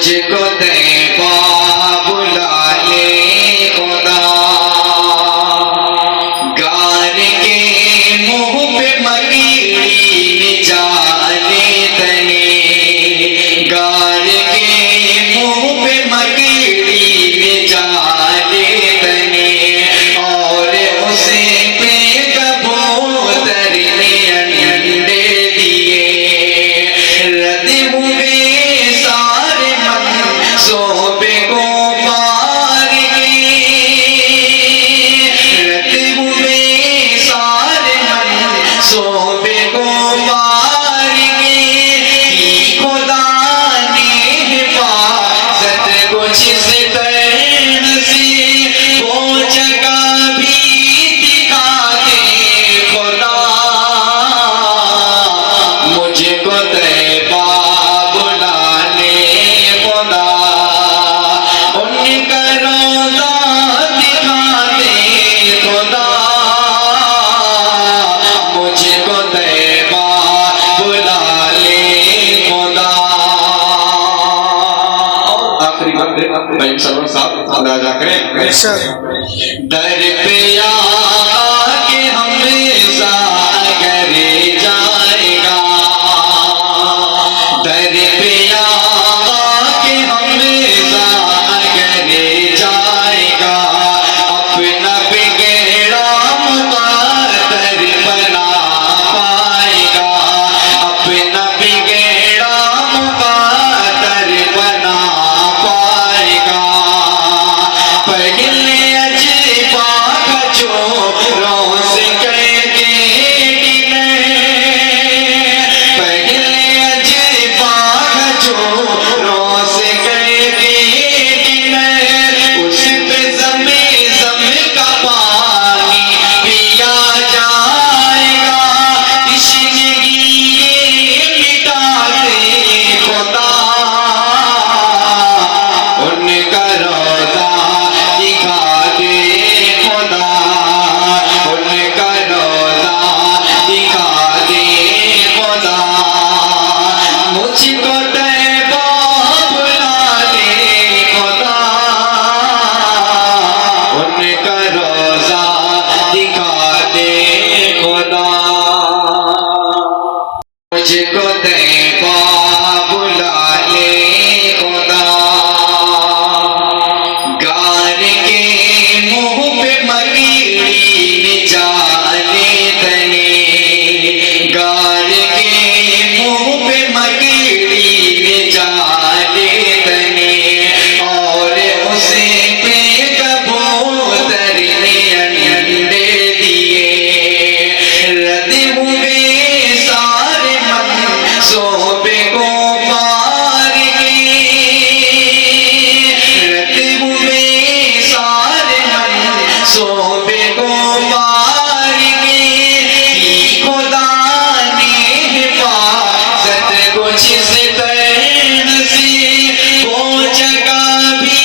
मुझको तैबा बुला ले खुदा, गार के मुंह पे मकीड़ी जाने तने, गार के मुंह पे मकीड़ी जाने तने, और उसे पे कबूतर ने अंडे दिए, रद हुए सारे मनसूबे को पार के, रद हुए सारे मनसूबे को पार के, की खुदा ने हिफाजत कुछ से तैन से, वो जगह भी दिखा दे खुदा, मुझको तैबा बुला ले खुदा, उनका रोज़ा दिखा दे खुदा, मुझको तैबा बुला ले खुदा। आखिरी बंदे भाई सरवर साहब अदा करें। दर पे आके हमेशा करे जाएगा, दर पे आके हमेशा करे जाएगा, अपना बिगड़ा मुक़द्दर बना पाएगा, अपना बिगड़ा मुक़द्दर बना पाएगा। पहले अजबा खजूरों से करके गिने, पहले अजबा खजूरों से करके गिने, उस पे ज़म-ज़म का पानी पिया जाएगा, तश्नगी मिटा दे खुदा, उनका रोज़ा दिखा दे खुदा, उनका रोज़ा दिखा दे खुदा, मुझको तैबा बुला ले खुदा, उनका रोज़ा दिखा दे खुदा, मुझको तैबा बुला ले खुदा, गार के मुंह पे मकीड़ी जाने तने, गार के मुंह पे मकीड़ी जाने तने, और उसे पे कबूतर ने अंडे दिए, रद हुए सारे मनसूबे को पार के, रद हुए सारे मनसूबे को पार के, की खुदा ने हिफाजत कुछ से तैन से, वो जगह भी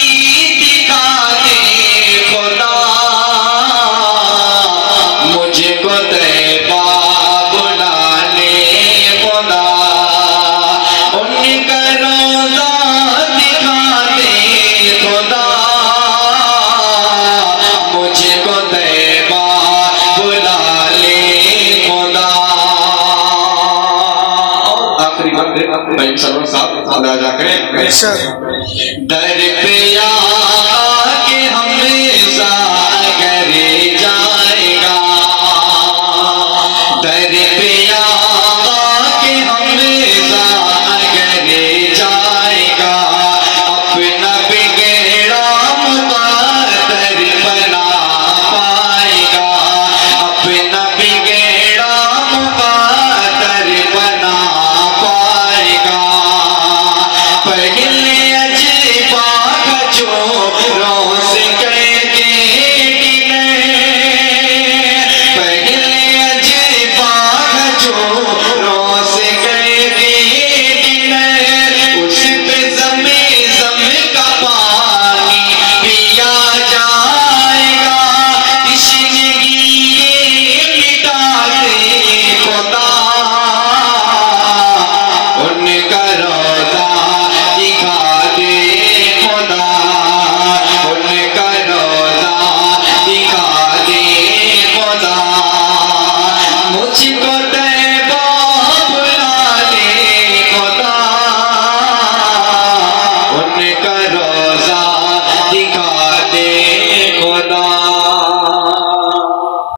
दिखा दे खुदा, मुझको तैबा बुला ले खुदा, उनका रोज़ा दिखा दे खुदा, मुझको तैबा बुला ले खुदा। आखिरी बंदे भाई सरवर साहब अदा करें। दर पे